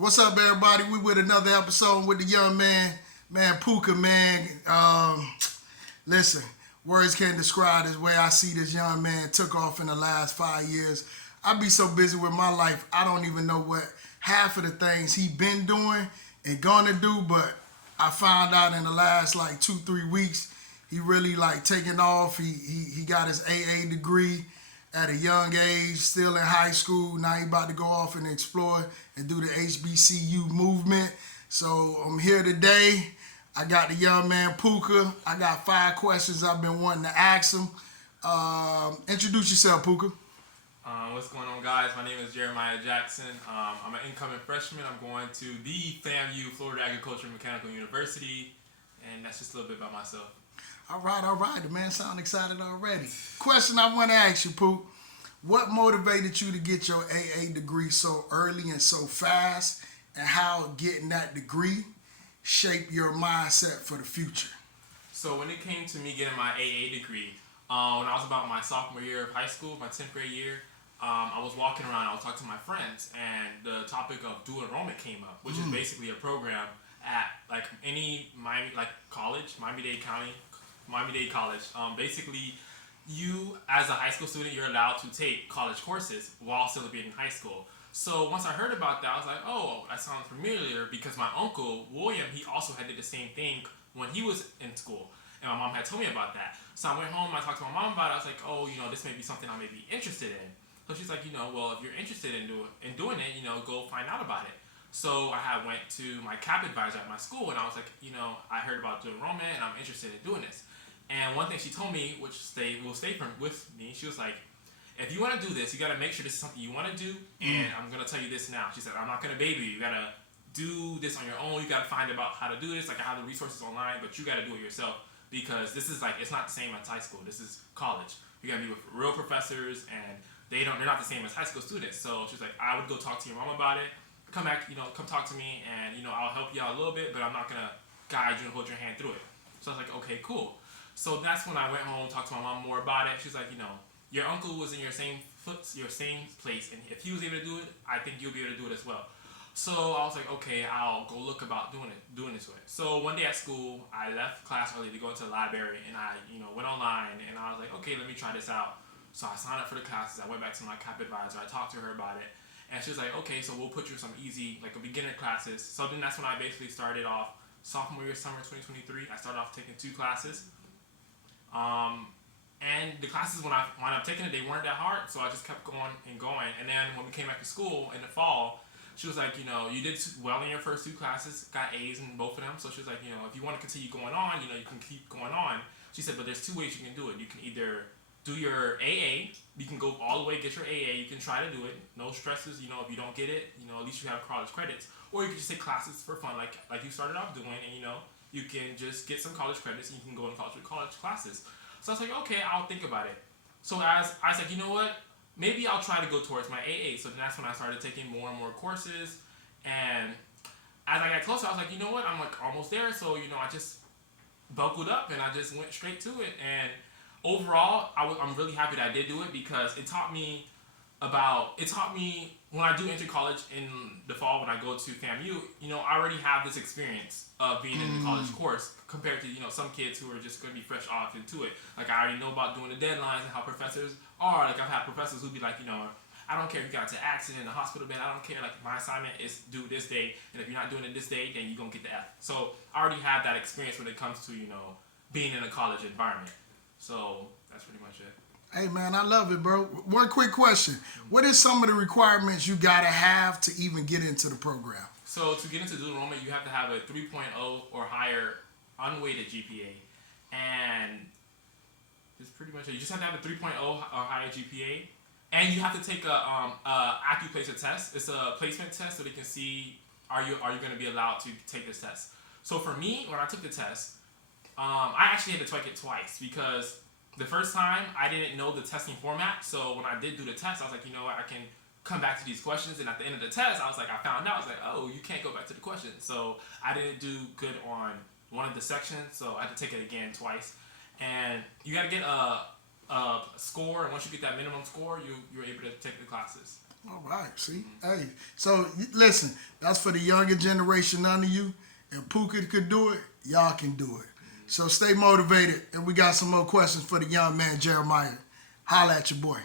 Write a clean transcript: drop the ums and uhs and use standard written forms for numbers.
What's up, everybody? We with another episode with the young man Puka, man. Listen, words can't describe this way I see this young man took off in the last 5 years. I be so busy with my life, I don't even know what half of the things he been doing and gonna do, but I found out in the last like 2-3 weeks, he really like taking off. He got his AA degree at a young age, still in high school. Now he about to go off and explore and do the HBCU movement. So I'm here today. I got the young man Puka. I got 5 questions I've been wanting to ask him. Introduce yourself, Puka. What's going on, guys? My name is Jeremiah Jackson. I'm an incoming freshman. I'm going to the FAMU, Florida Agricultural and Mechanical University, and that's just a little bit about myself. All right. The man sound excited already. Question I want to ask you, Pook. What motivated you to get your AA degree so early and so fast, and how getting that degree shaped your mindset for the future? So when it came to me getting my AA degree, when I was about my sophomore year of high school, my 10th grade year, I was walking around, I was talking to my friends, and the topic of dual enrollment came up, which is basically a program at like any Miami, like college, Miami-Dade College. Basically, you as a high school student, you're allowed to take college courses while still being in high school. So once I heard about that, I was like, oh, that sounds familiar, because my uncle William, he also had did the same thing when he was in school, and my mom had told me about that. So I went home, I talked to my mom about it. I was like, oh, this may be something I may be interested in. So she's like, well, if you're interested in doing it, go find out about it. So I had went to my CAP advisor at my school, and I was like, I heard about dual enrollment, and I'm interested in doing this. And one thing she told me, which will stay with me, she was like, if you want to do this, you got to make sure this is something you want to do, and I'm going to tell you this now. She said, I'm not going to baby you. You got to do this on your own. You got to find about how to do this. Like, I have the resources online, but you got to do it yourself, because this is like, it's not the same as high school. This is college. You got to be with real professors, and they're not the same as high school students. So she's like, I would go talk to your mom about it. Come back, come talk to me, and I'll help you out a little bit, but I'm not gonna guide you and hold your hand through it. So I was like, okay, cool. So that's when I went home, talked to my mom more about it. She's like, your uncle was in your same place, and if he was able to do it, I think you'll be able to do it as well. So I was like, okay, I'll go look about doing this way. So one day at school, I left class early to go into the library, and I went online, and I was like, okay, let me try this out. So I signed up for the classes. I went back to my CAP advisor. I talked to her about it. And she was like, okay, so we'll put you in some easy, like a beginner classes. So then that's when I basically started off sophomore year, summer 2023. I started off taking 2 classes. And the classes, when I wound up taking it, they weren't that hard. So I just kept going and going. And then when we came back to school in the fall, she was like, you did well in your first 2 classes, got A's in both of them. So she was like, if you want to continue going on, you can keep going on. She said, but there's 2 ways you can do it. You can either do your AA, you can go all the way, get your AA, you can try to do it, no stresses, if you don't get it, at least you have college credits. Or you can just take classes for fun, like you started off doing, and you can just get some college credits and you can go in college classes. So I was like, okay, I'll think about it. So as I was like, you know what, maybe I'll try to go towards my AA. So then that's when I started taking more and more courses, and as I got closer, I was like, you know what, I'm like almost there. So I just buckled up and I just went straight to it. And overall, I'm really happy that I did do it, because it taught me when I do enter college in the fall, when I go to FAMU, I already have this experience of being in the college course compared to, some kids who are just going to be fresh off into it. Like, I already know about doing the deadlines and how professors are. Like, I've had professors who be like, I don't care if you got into an accident in the hospital bed. I don't care. Like, my assignment is due this day, and if you're not doing it this day, then you're going to get the F. So I already have that experience when it comes to, being in a college environment. So that's pretty much it. Hey, man, I love it, bro. One quick question. What is some of the requirements you got to have to even get into the program? So to get into dual enrollment, you have to have a 3.0 or higher unweighted GPA. And that's pretty much it. You just have to have a 3.0 or higher GPA. And you have to take a AccuPlacer test. It's a placement test so they can see are you going to be allowed to take this test. So for me, when I took the test, I actually had to take it twice, because the first time I didn't know the testing format. So when I did do the test, I was like, you know what, I can come back to these questions. And at the end of the test, I was like, I found out, I was like, oh, you can't go back to the questions. So I didn't do good on one of the sections, so I had to take it again twice. And you got to get a score, and once you get that minimum score, you're able to take the classes. All right, see? Hey, so listen, That's for the younger generation under you. And Puka could do it, y'all can do it. So stay motivated. And we got some more questions for the young man, Jeremiah. Holla at your boy.